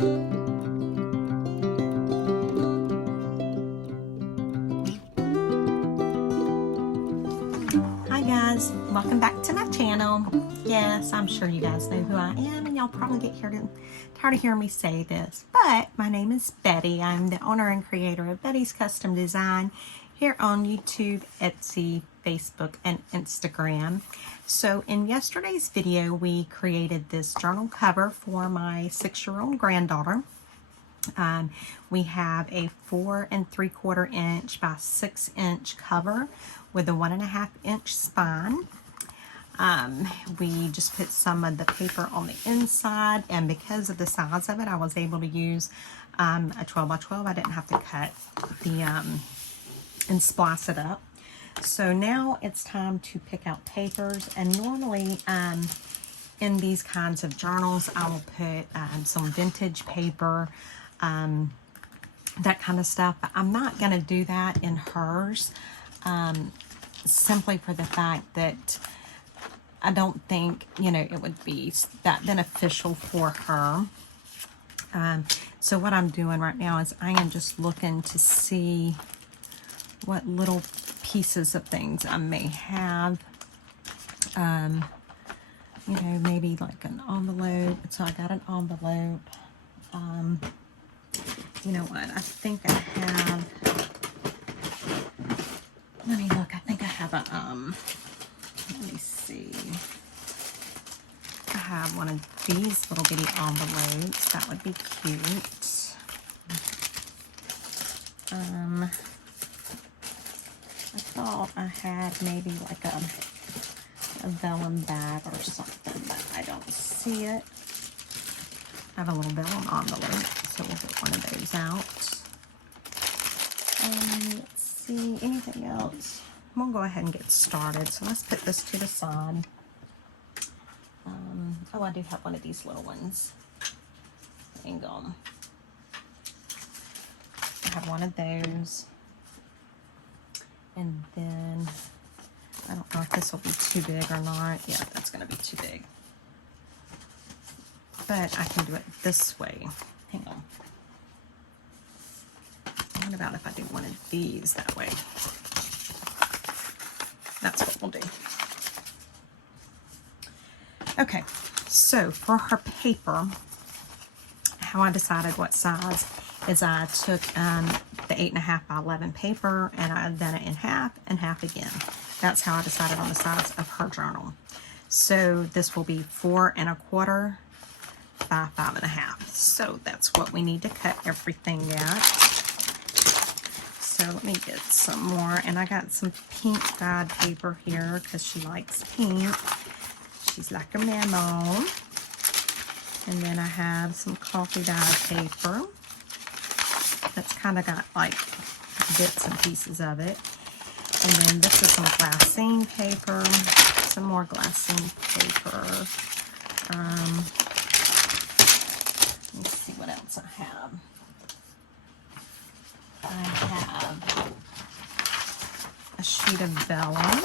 Hi guys, welcome back to my channel. Yes, I'm sure you guys know who I am, and y'all probably get tired of hearing me say this, but my name is Betty. I'm the owner and creator of Betty's Custom Design here on YouTube, Etsy, Facebook, and Instagram. So in yesterday's video, we created this journal cover for my 6-year-old granddaughter. We have a 4 3/4 inch by 6 inch cover with a 1.5 inch spine. We just put some of the paper on the inside, and because of the size of it, I was able to use a 12 by 12. I didn't have to cut the and splice it up. So now it's time to pick out papers, and normally in these kinds of journals I will put some vintage paper, that kind of stuff, but I'm not going to do that in hers, simply for the fact that I don't think, you know, it would be that beneficial for her. So what I'm doing right now is I am just looking to see what little pieces of things I may have. You know, maybe like an envelope. So I got an envelope. You know what? I think I have, let me look. I think I have a, let me see. I have one of these little bitty envelopes. That would be cute. I thought I had maybe like a vellum bag or something, but I don't see it. I have a little vellum envelope, so we'll get one of those out. Let's see, anything else? We'll go ahead and get started. So let's put this to the side. Oh, I do have one of these little ones. Hang on. I have one of those. And then, I don't know if this will be too big or not. Yeah, that's going to be too big. But I can do it this way. Hang on. What about if I do one of these that way? That's what we'll do. Okay, so for her paper, how I decided what size is I took the 8.5 by 11 paper, and I've done it in half and half again. That's how I decided on the size of her journal. So this will be 4 1/4 by 5 1/2. So that's what we need to cut everything at. So let me get some more, and I got some pink dyed paper here because she likes pink. She's like a memo. And then I have some coffee dyed paper that's kind of got like bits and pieces of it. And then this is some glassine paper, some more glassine paper. Let's see what else I have. I have a sheet of vellum,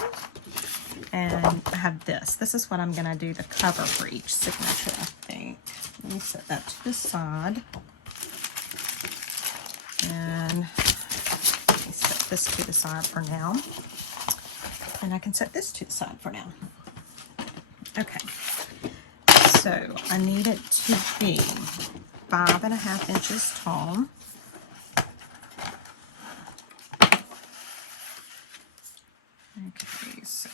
and I have this. This is what I'm going to do the cover for each signature, I think. Let me set that to the side. And let me set this to the side for now. And I can set this to the side for now. Okay. So I need it to be 5 1/2 inches tall. Okay, so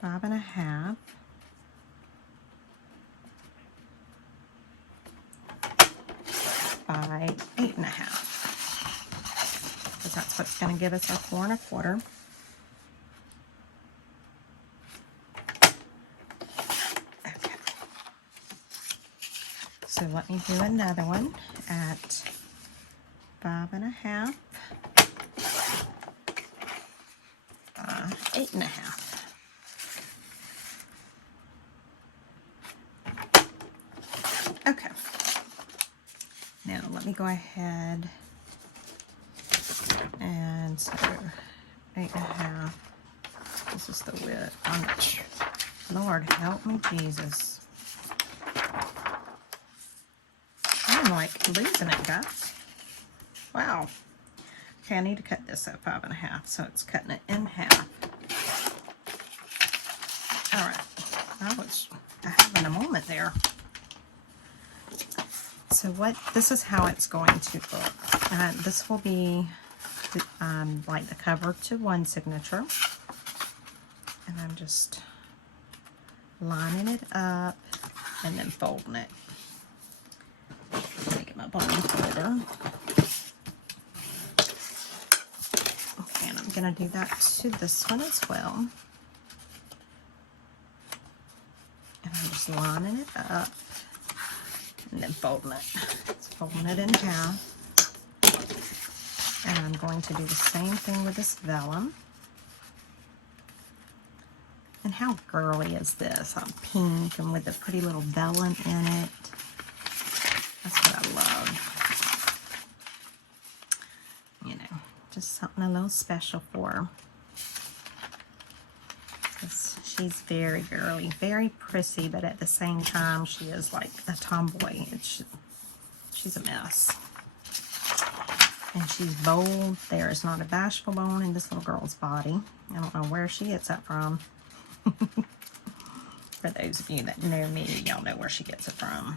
5 1/2 by 8 1/2, because that's what's going to give us our 4 1/4. Okay. So let me do another one at 5 1/2. 8 1/2. Okay. Now let me go ahead and so 8 1/2. This is the width. Lord help me, Jesus. I'm like losing it, guys. Wow. Okay, I need to cut this at 5.5, so it's cutting it in half. All right. I was having a moment there. So this is how it's going to look. This will be like the cover to one signature. And I'm just lining it up and then folding it. Let me get my bone folder. Okay, and I'm going to do that to this one as well. And I'm just lining it up and then folding it. Just folding it in half. And I'm going to do the same thing with this vellum. And how girly is this? All pink and with the pretty little vellum in it. That's what I love. You know, just something a little special for her. She's very girly, very prissy, but at the same time, she is like a tomboy. She's a mess. And she's bold. There is not a bashful bone in this little girl's body. I don't know where she gets that from. For those of you that know me, y'all know where she gets it from.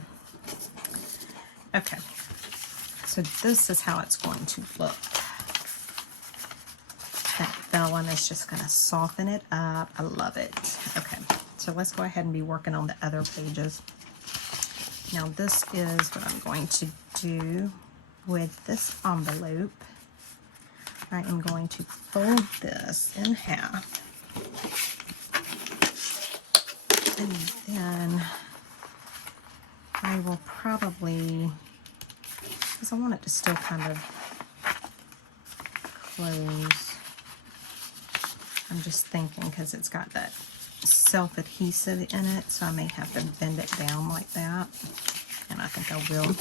Okay, so this is how it's going to look. That vellum is just going to soften it up. I love it. Okay, so let's go ahead and be working on the other pages. Now this is what I'm going to do with this envelope. I am going to fold this in half. And then I will probably, because I want it to still kind of close. I'm just thinking because it's got that self-adhesive in it, so I may have to bend it down like that. And I think I will.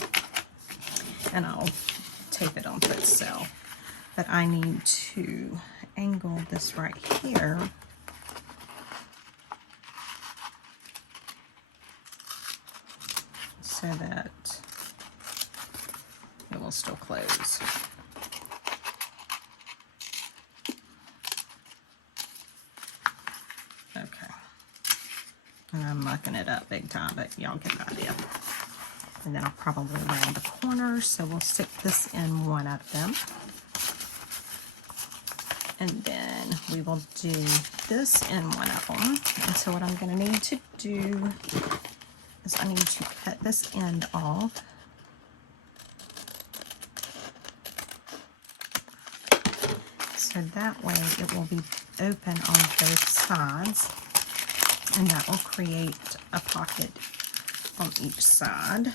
And I'll tape it onto itself. But I need to angle this right here. So that it will still close. Okay. And I'm mucking it up big time, but y'all get the idea. And then I'll probably round the corners, so we'll stick this in one of them. And then we will do this in one of them. And so what I'm going to need to do is I need to cut this end off. So that way it will be open on both sides, and that will create a pocket on each side.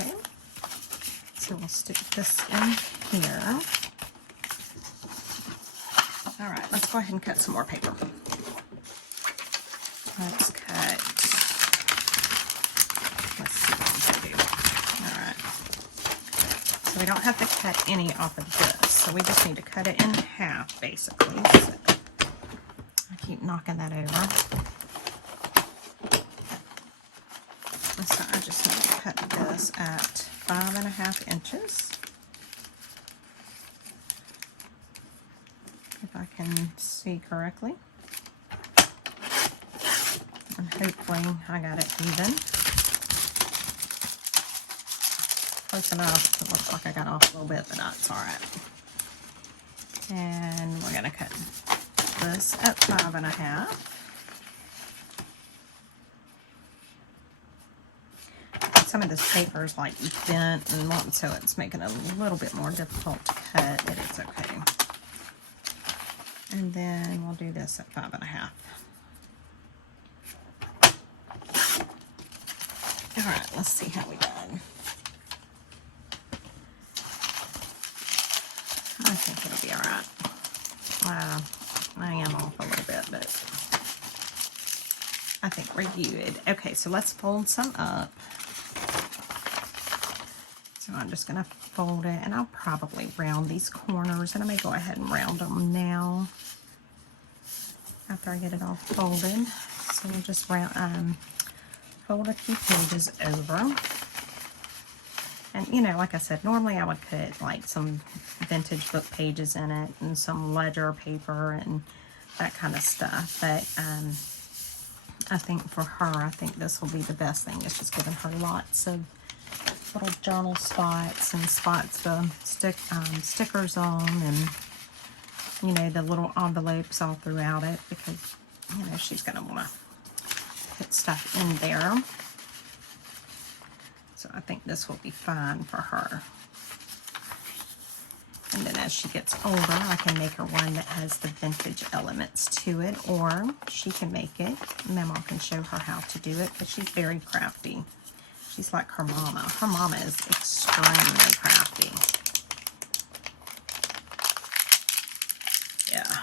Okay, so we'll stick this in here. All right, let's go ahead and cut some more paper. Let's cut. Let's see what I'm going to do. All right. So we don't have to cut any off of this. So we just need to cut it in half, basically. So I keep knocking that over. So I just need to cut this at 5.5 inches. If I can see correctly. And hopefully I got it even. Close enough. It looks like I got off a little bit, but that's alright. And we're going to cut this at 5.5. Some of this paper is like bent and lump, so it's making it a little bit more difficult to cut, but it's okay. And then we'll do this at 5.5. All right, let's see how we done. I think it'll be all right. I am off a little bit, but I think we're good. Okay, so let's fold some up. So I'm just going to fold it, and I'll probably round these corners, and I may go ahead and round them now after I get it all folded. So we'll just round, fold a few pages over. And, you know, like I said, normally I would put like some vintage book pages in it and some ledger paper and that kind of stuff. But I think for her, I think this will be the best thing. It's just giving her lots of little journal spots and spots to stick stickers on, and, you know, the little envelopes all throughout it, because, you know, she's going to want to put stuff in there. So I think this will be fine for her. And then as she gets older, I can make her one that has the vintage elements to it, or she can make it. Mama can show her how to do it, because she's very crafty. She's like her mama. Her mama is extremely crafty. Yeah.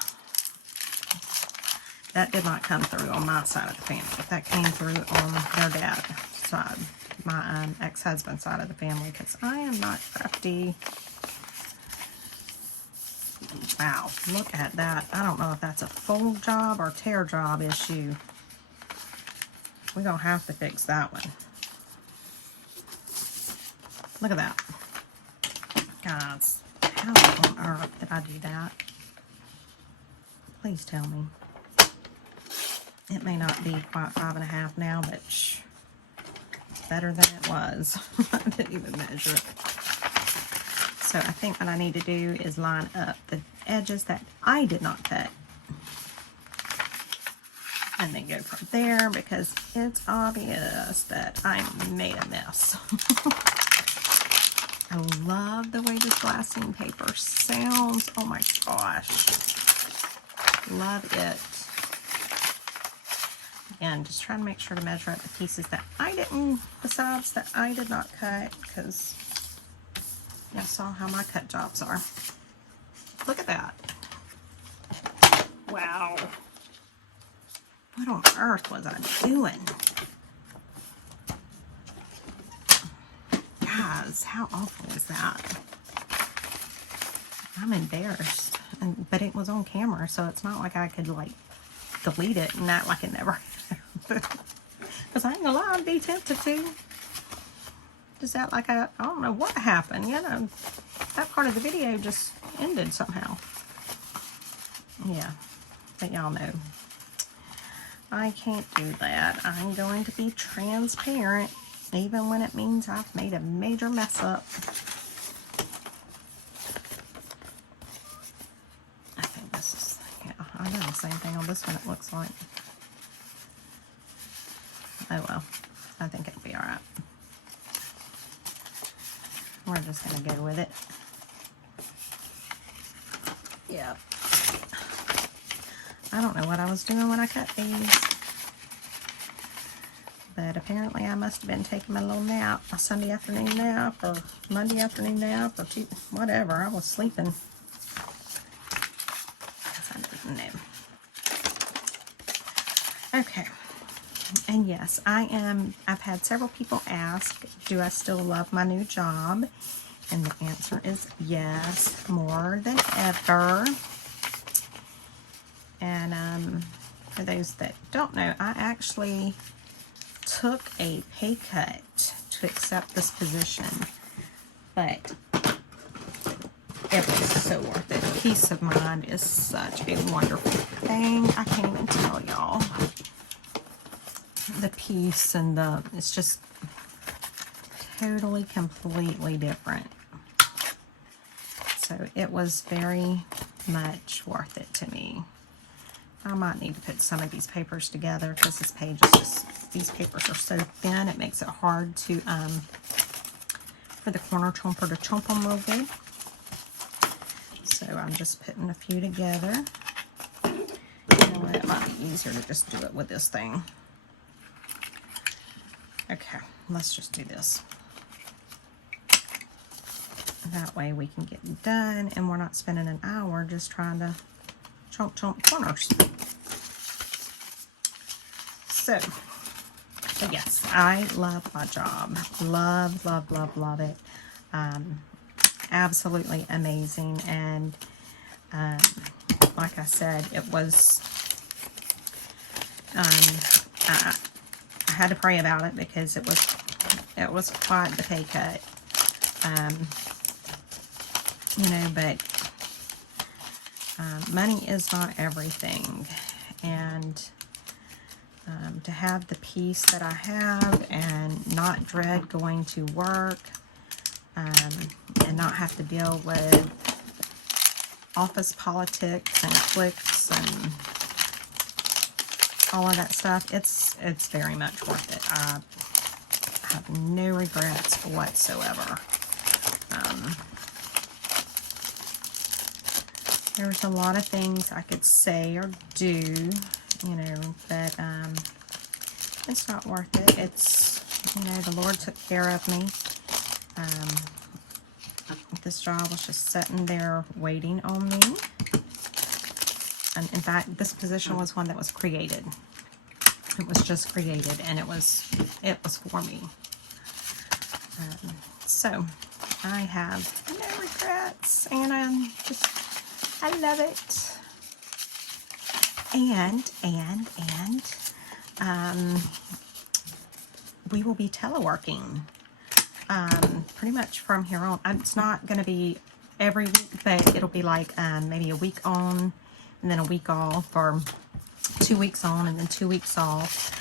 That did not come through on my side of the family. That came through on their dad's side, my ex-husband's side of the family, because I am not crafty. Wow, look at that. I don't know if that's a fold job or tear job issue. We're going to have to fix that one. Look at that. Guys, how on earth did I do that? Please tell me. It may not be quite 5.5 now, but better than it was. I didn't even measure it. So I think what I need to do is line up the edges that I did not cut. And then go from there, because it's obvious that I made a mess. I love the way this glassine paper sounds. Oh my gosh. Love it. Again, just trying to make sure to measure out the pieces that I didn't, besides that I did not cut, because you saw how my cut jobs are. Look at that. Wow. What on earth was I doing? Guys, how awful is that? I'm embarrassed. But it was on camera, so it's not like I could, like, delete it and act like it never happened. Because I ain't gonna lie, I'd be tempted to. Just act like I don't know what happened. You know, that part of the video just ended somehow. Yeah, but y'all know. I can't do that. I'm going to be transparent, even when it means I've made a major mess up. I think this is, yeah, I know the same thing on this one, it looks like. Oh well, I think it'll be alright. We're just going to go with it. Yeah. I don't know what I was doing when I cut these. But apparently I must have been taking my little nap, a Sunday afternoon nap, or Monday afternoon nap, or whatever. I was sleeping. I didn't know. Okay. And yes, I've had several people ask, do I still love my new job? And the answer is yes, more than ever. And for those that don't know, I actually took a pay cut to accept this position, but it was so worth it. Peace of mind is such a wonderful thing. I can't even tell y'all. The peace and it's just totally, completely different. So it was very much worth it to me. I might need to put some of these papers together, because this page is just, these papers are so thin, it makes it hard to, for the corner chomper to chomp them real good. So I'm just putting a few together. You know what, it might be easier to just do it with this thing. Okay, let's just do this. That way we can get done, and we're not spending an hour just trying to chomp corners. So yes, I love my job. Love, love, love, love it. Absolutely amazing. And like I said, it was, I had to pray about it, because it was quite the pay cut. You know, but money is not everything. And to have the peace that I have and not dread going to work, and not have to deal with office politics and cliques and all of that stuff, it's very much worth it. I have no regrets whatsoever. There's a lot of things I could say or do, you know, but it's not worth it. It's, you know, the Lord took care of me. This job was just sitting there waiting on me. And in fact, this position was one that was created. It was just created, and it was for me. So I have no regrets, and I love it. And we will be teleworking pretty much from here on. It's not going to be every week, but it'll be like maybe a week on and then a week off, or 2 weeks on and then 2 weeks off.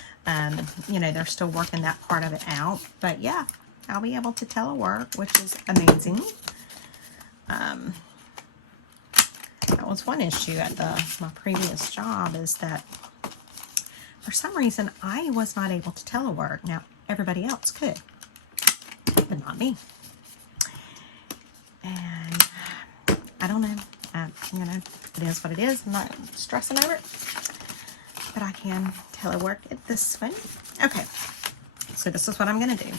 You know, they're still working that part of it out, but yeah, I'll be able to telework, which is amazing. That was one issue at my previous job, is that for some reason I was not able to telework. Now everybody else could, but not me. And I don't know. You know, it is what it is. I'm not stressing over it, but I can telework at this one. Okay, so this is what I'm going to do.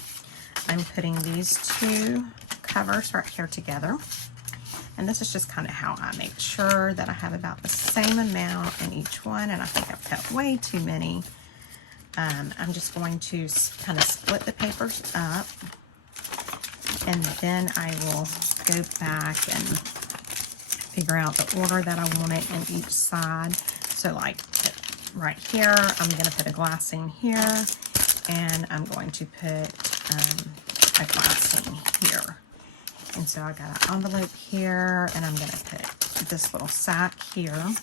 I'm putting these two covers right here together. And this is just kind of how I make sure that I have about the same amount in each one. And I think I've cut way too many. I'm just going to kind of split the papers up. And then I will go back and figure out the order that I want it in each side. So like right here, I'm going to put a glassine here. And I'm going to put a glassine here. And so I got an envelope here, and I'm going to put this little sack here. And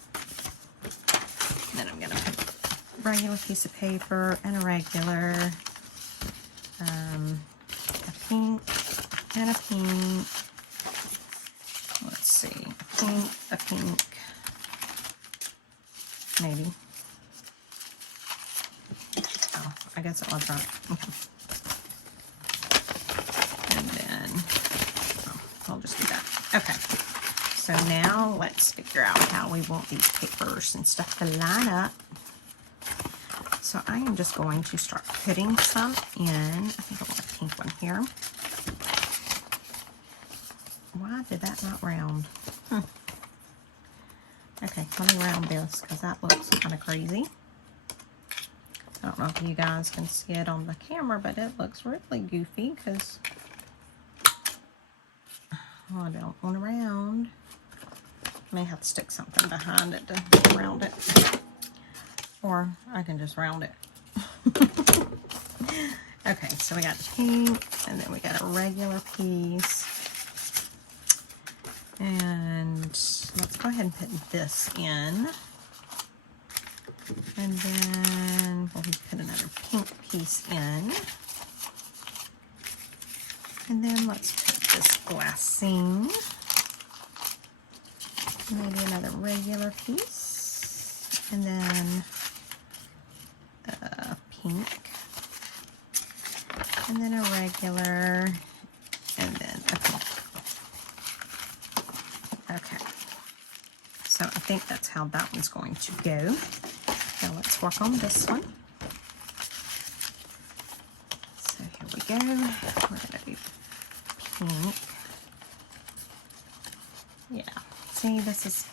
then I'm going to put a regular piece of paper and a regular, a pink and a pink. Let's see, a pink, maybe. Oh, I guess it was right. Okay. And then I'll just do that. Okay, so now let's figure out how we want these papers and stuff to line up. So I am just going to start putting some in. I think I want a pink one here. Why did that not round? Okay, let me round this because that looks kind of crazy. I don't know if you guys can see it on the camera, but it looks really goofy because I don't want to round. May have to stick something behind it to round it. Or I can just round it. Okay, so we got the pink, and then we got a regular piece. And let's go ahead and put this in. And then we'll put another pink piece in. And then let's put this glassine. Maybe another regular piece. And then pink. And then a regular. And then a pink. Okay. So I think that's how that one's going to go. Now let's work on this one. So here we go. We're going to do pink. Yeah. See, this is,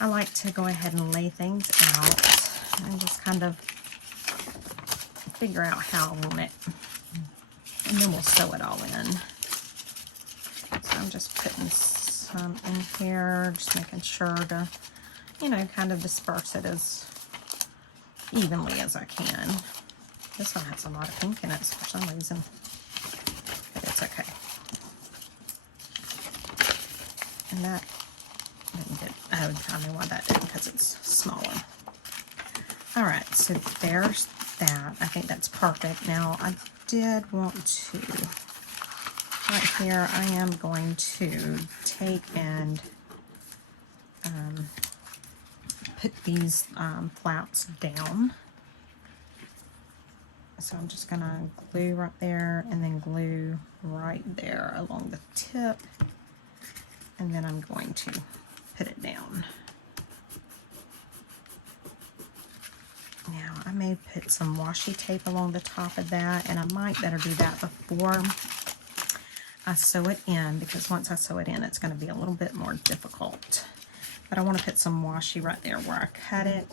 I like to go ahead and lay things out and just kind of figure out how I want it. And then we'll sew it all in. So I'm just putting some in here, just making sure to, you know, kind of disperse it as evenly as I can. This one has a lot of pink in it for some reason. that's okay. And that didn't get, oh, I know why that did, because it's smaller. All right, so there's that. I think that's perfect. Now, I did want to, right here, I am going to take and put these flaps down. So I'm just gonna glue right there and then glue right there along the tip. And then I'm going to put it down. Now I may put some washi tape along the top of that, and I might better do that before I sew it in, because once I sew it in, it's going to be a little bit more difficult. But I want to put some washi right there where I cut it.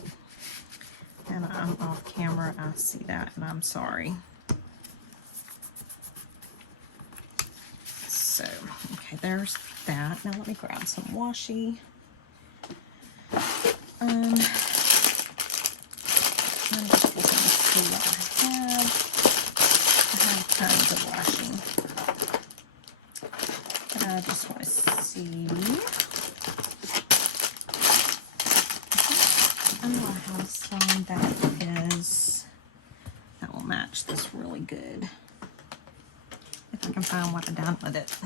And I'm off camera, I see that, and I'm sorry. So, okay, there's that. Now let me grab some washi. I'm just going to see what I have. I have tons of washi. But I just want to see. I know I have some that will match this really good. If I can find what I've done with it.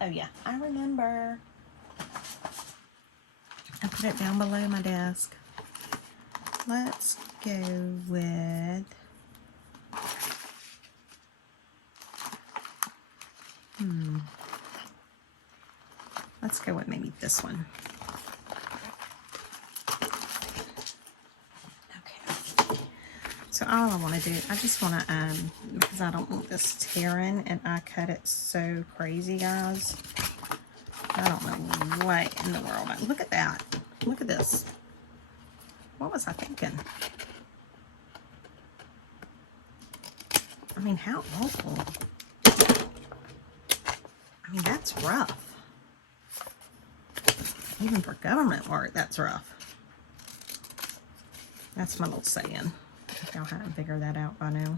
Oh yeah, I remember. I put it down below my desk. Let's go with let's go with maybe this one. Okay. So all I want to do, I just want to because I don't want this tearing, and I cut it so crazy, guys. I don't know what in the world. Look at that. Look at this. What was I thinking? I mean, how awful. I mean, that's rough. Even for government work, that's rough. That's my little saying. If y'all haven't figured that out by now.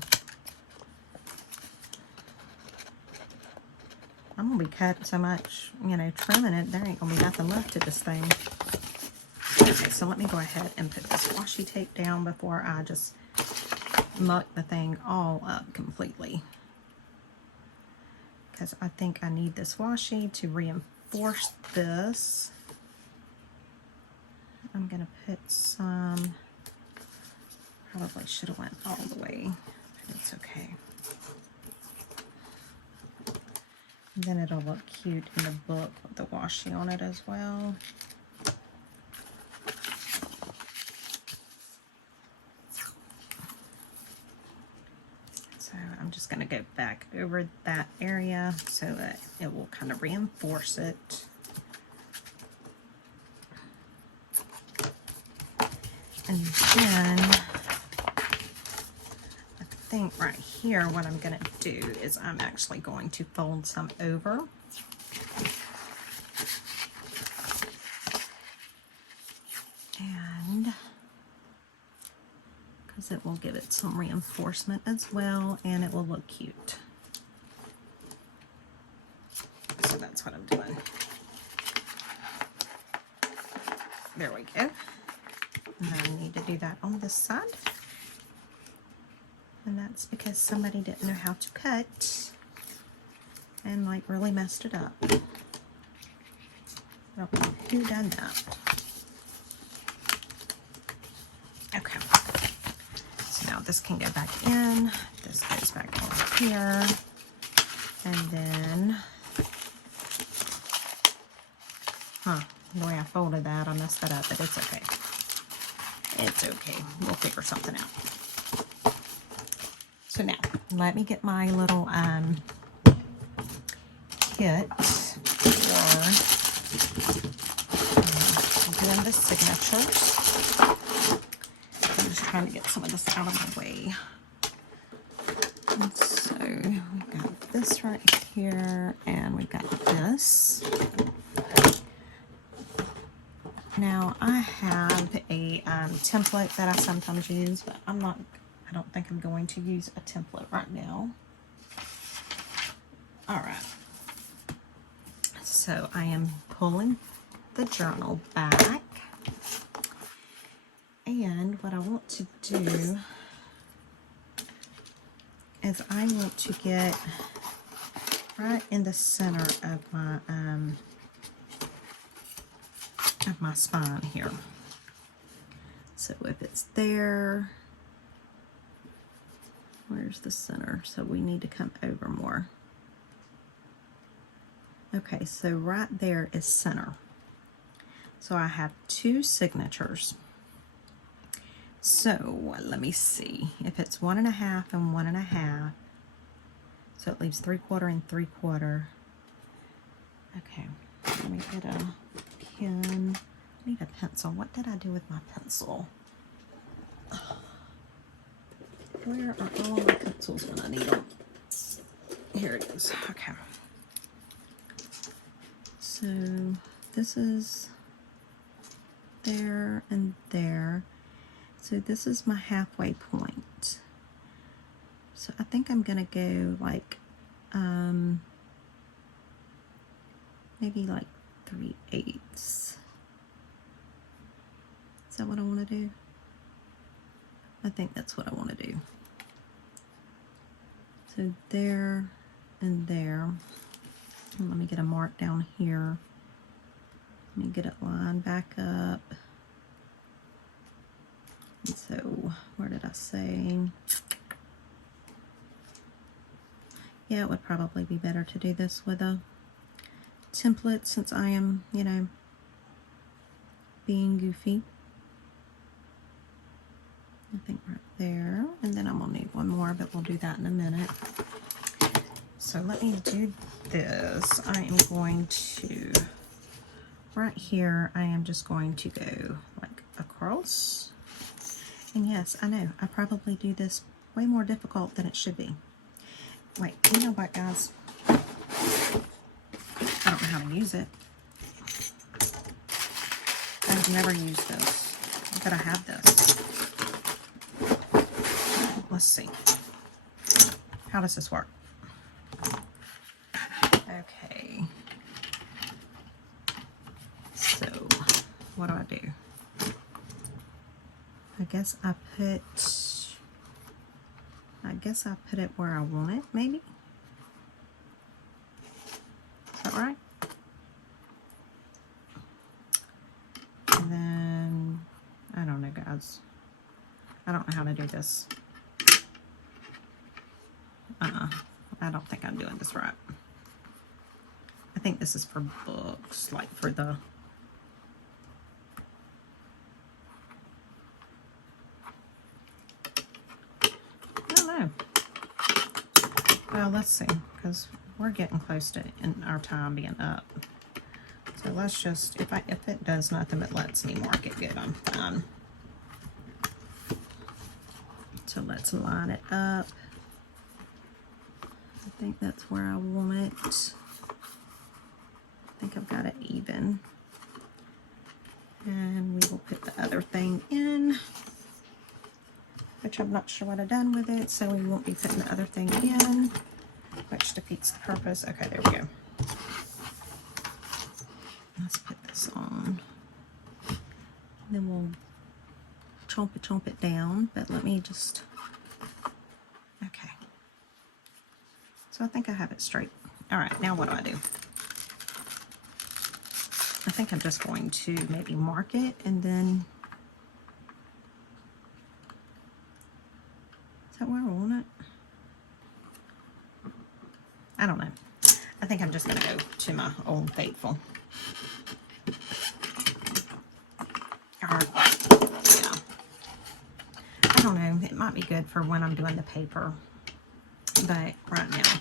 I'm going to be cutting so much, you know, trimming it, there ain't going to be nothing left to this thing. Okay, so let me go ahead and put this washi tape down before I just muck the thing all up completely. Because I think I need this washi to reinforce this. I'm going to put some, probably should have went all the way, but it's okay. And then it'll look cute in the book with the washi on it as well. So I'm just going to go back over that area so that it will kind of reinforce it. And then I think right here what I'm going to do is I'm actually going to fold some over. And because it will give it some reinforcement as well, and it will look cute. So that's what I'm doing. There we go. And I need to do that on this side. And that's because somebody didn't know how to cut and like really messed it up. I don't know who done that. Okay. So now this can go back in. This goes back in here. And then, the way I folded that, I messed that up, but it's okay. It's okay. We'll figure something out. So now, let me get my little kit for doing the signatures. I'm just trying to get some of this out of my way. And so we've got this right here, and we've got this. Now I have a template that I sometimes use, but I don't think I'm going to use a template right now. All right. So I am pulling the journal back. And what I want to do is I want to get right in the center of my spine here. So if it's there, where's the center? So we need to come over more. Okay, so right there is center. So I have two signatures. So let me see if it's 1.5 and 1.5. So it leaves 3/4 and 3/4. Okay, let me get a pen. I need a pencil. What did I do with my pencil? Where are all my pencils when I need them? Here it is. Okay. So this is there and there. So this is my halfway point. So I think I'm gonna go like maybe like 3/8. Is that what I want to do? I think that's what I want to do. So there and there. And let me get a mark down here. Let me get it lined back up. And so where did I say? Yeah, it would probably be better to do this with a template since I am, you know, being goofy. I think right there. And then I'm gonna need one more, but we'll do that in a minute. So let me do this. I am going to, right here, I am just going to go like across. And yes, I know, I probably do this way more difficult than it should be. Wait, you know what, guys? I don't know how to use it. I've never used this, but I have this. Let's see. How does this work? Okay. So, what do I do? I guess I put it where I want it, maybe? Is that right? And then, I don't know, guys. I don't know how to do this. I don't think I'm doing this right. I think this is for books, like for the... I don't know. Well, let's see, because we're getting close to in our time being up. So let's just, if it does nothing but lets me mark it good, I'm fine. So let's line it up. I think that's where I want it. I think I've got it even. And we will put the other thing in, which I'm not sure what I've done with it, so we won't be putting the other thing in, which defeats the purpose. Okay, there we go. Let's put this on. And then we'll chomp it down, but let me just, okay. So I think I have it straight. All right, now what do I do? I think I'm just going to maybe mark it and then, is that where I want it? I don't know. I think I'm just gonna go to my old faithful. Or, yeah. I don't know, it might be good for when I'm doing the paper, but right now,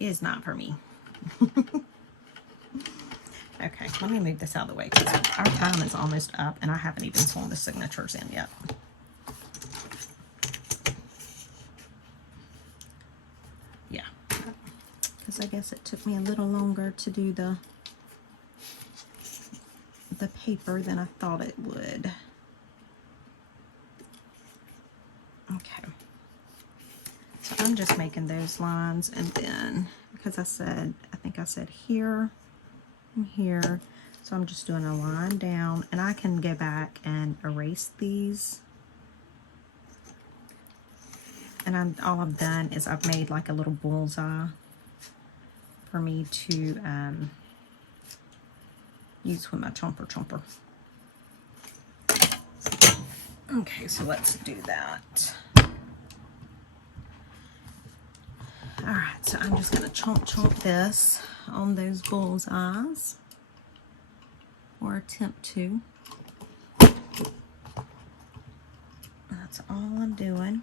it is not for me. Okay, let me move this out of the way because our time is almost up and I haven't even sewn the signatures in yet. Yeah, because I guess it took me a little longer to do the paper than I thought it would. Okay. So I'm just making those lines, and then because I think I said here and here, so I'm just doing a line down, and I can go back and erase these. And all I've done is I've made like a little bullseye for me to use with my chomper. Okay, so let's do that. Alright, so I'm just going to chomp this on those bullseyes, or attempt to. That's all I'm doing.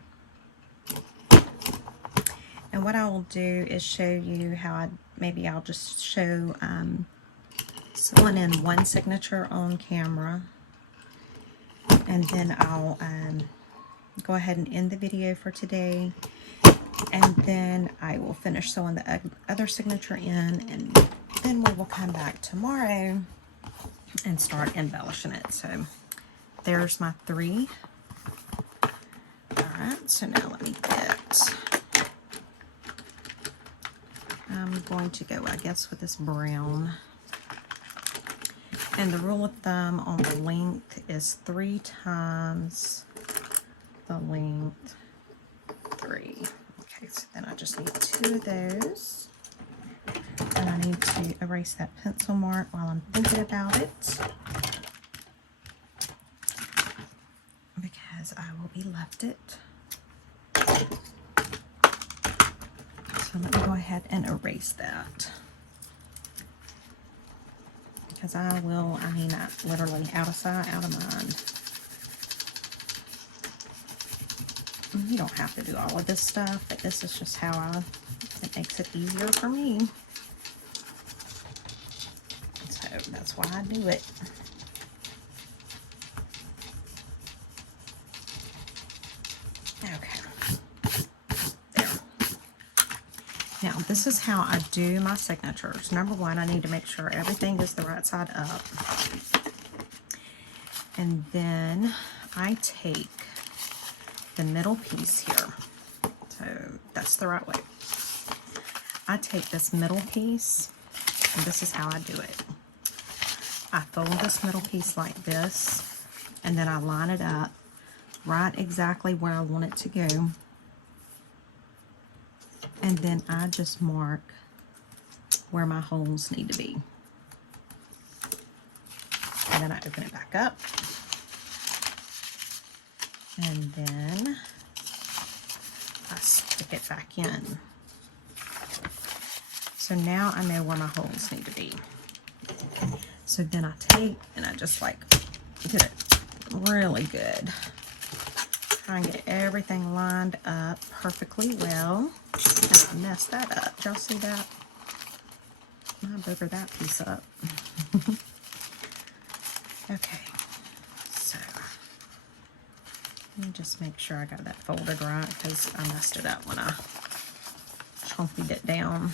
And what I will do is show you how maybe I'll just show someone in one signature on camera, and then I'll go ahead and end the video for today, and then I will finish sewing the other signature in, and then we will come back tomorrow and start embellishing it. So there's my 3. Alright, so now let me get, I'm going to go, I guess, with this brown. And the rule of thumb on the length is 3 times the length 3. Okay, so then I just need 2 of those. And I need to erase that pencil mark while I'm thinking about it, because I will be left it. So let me go ahead and erase that. Because I mean, literally out of sight, out of mind. You don't have to do all of this stuff, but this is just how it makes it easier for me. So that's why I do it. Okay. There. Now, this is how I do my signatures. Number 1, I need to make sure everything is the right side up. And then I take the middle piece here. So that's the right way. I take this middle piece, and this is how I do it. I fold this middle piece like this, and then I line it up right exactly where I want it to go. And then I just mark where my holes need to be. And then I open it back up. And then I stick it back in. So now I know where my holes need to be. So then I take and I just like get it really good. Try and get everything lined up perfectly well. And I messed that up. Did y'all see that? I boogered that piece up. Okay. So let me just make sure I got that folded right, because I messed it up when I chunkied it down.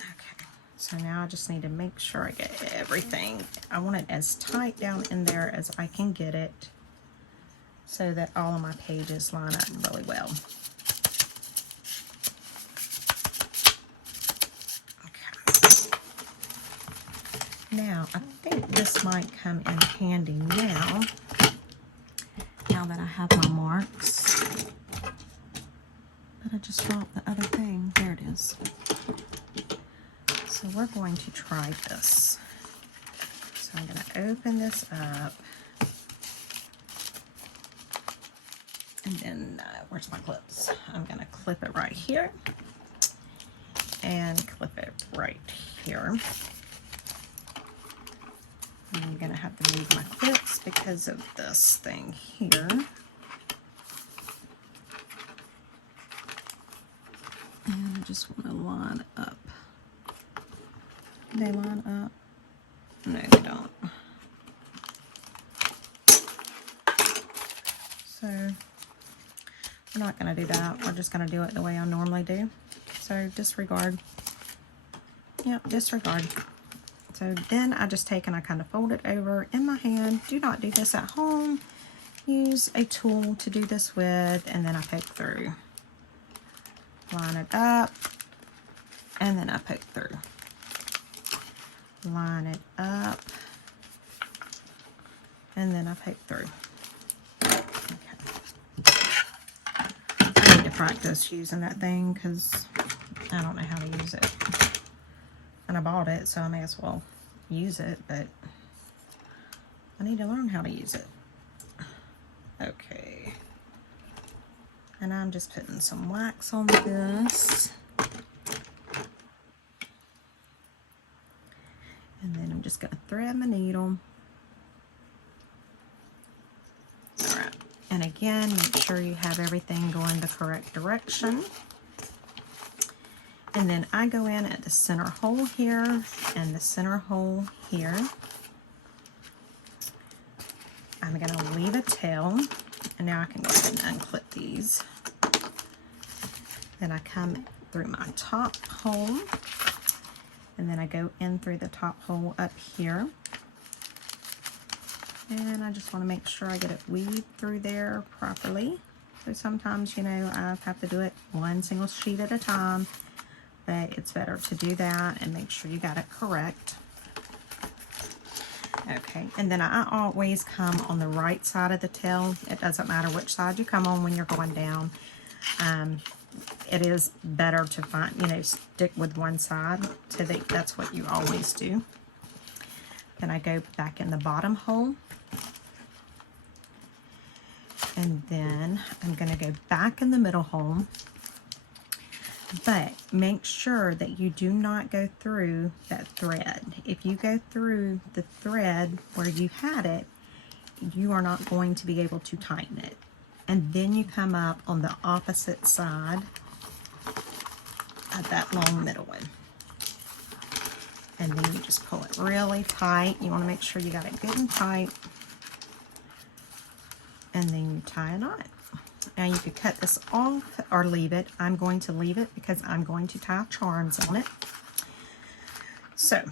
Okay, so now I just need to make sure I get everything. I want it as tight down in there as I can get it, so that all of my pages line up really well. Now, I think this might come in handy now that I have my marks. But I just dropped the other thing. There it is. So we're going to try this. So I'm going to open this up. And then, where's my clips? I'm going to clip it right here. And clip it right here. I'm going to have to move my clips because of this thing here. And I just want to line up. Do they line up? No, they don't. So we're not going to do that. We're just going to do it the way I normally do. So disregard. Yep, disregard. So then I just take and I kind of fold it over in my hand. Do not do this at home. You use a tool to do this with, and then I poke through. Line it up, and then I poke through. Line it up, and then I poke through. Okay. I need to practice using that thing because I don't know how to use it. And I bought it, so I may as well use it, but I need to learn how to use it. Okay. And I'm just putting some wax on this. And then I'm just going to thread my needle. Alright. And again, make sure you have everything going the correct direction. And then I go in at the center hole here and the center hole here. I'm going to leave a tail. And now I can go ahead and unclip these. Then I come through my top hole. And then I go in through the top hole up here. And I just want to make sure I get it weaved through there properly. So sometimes, you know, I have to do it one single sheet at a time. But it's better to do that and make sure you got it correct. Okay, and then I always come on the right side of the tail. It doesn't matter which side you come on when you're going down. It is better to find, you know, stick with one side. So that's what you always do. Then I go back in the bottom hole. And then I'm going to go back in the middle hole. But make sure that you do not go through that thread. If you go through the thread where you had it, you are not going to be able to tighten it. And then you come up on the opposite side of that long middle one. And then you just pull it really tight. You want to make sure you got it good and tight. And then you tie a knot. Now you could cut this off or leave it. I'm going to leave it because I'm going to tie charms on it. So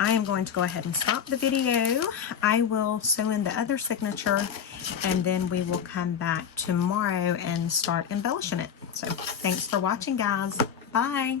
I am going to go ahead and stop the video. I will sew in the other signature and then we will come back tomorrow and start embellishing it. So thanks for watching, guys. Bye.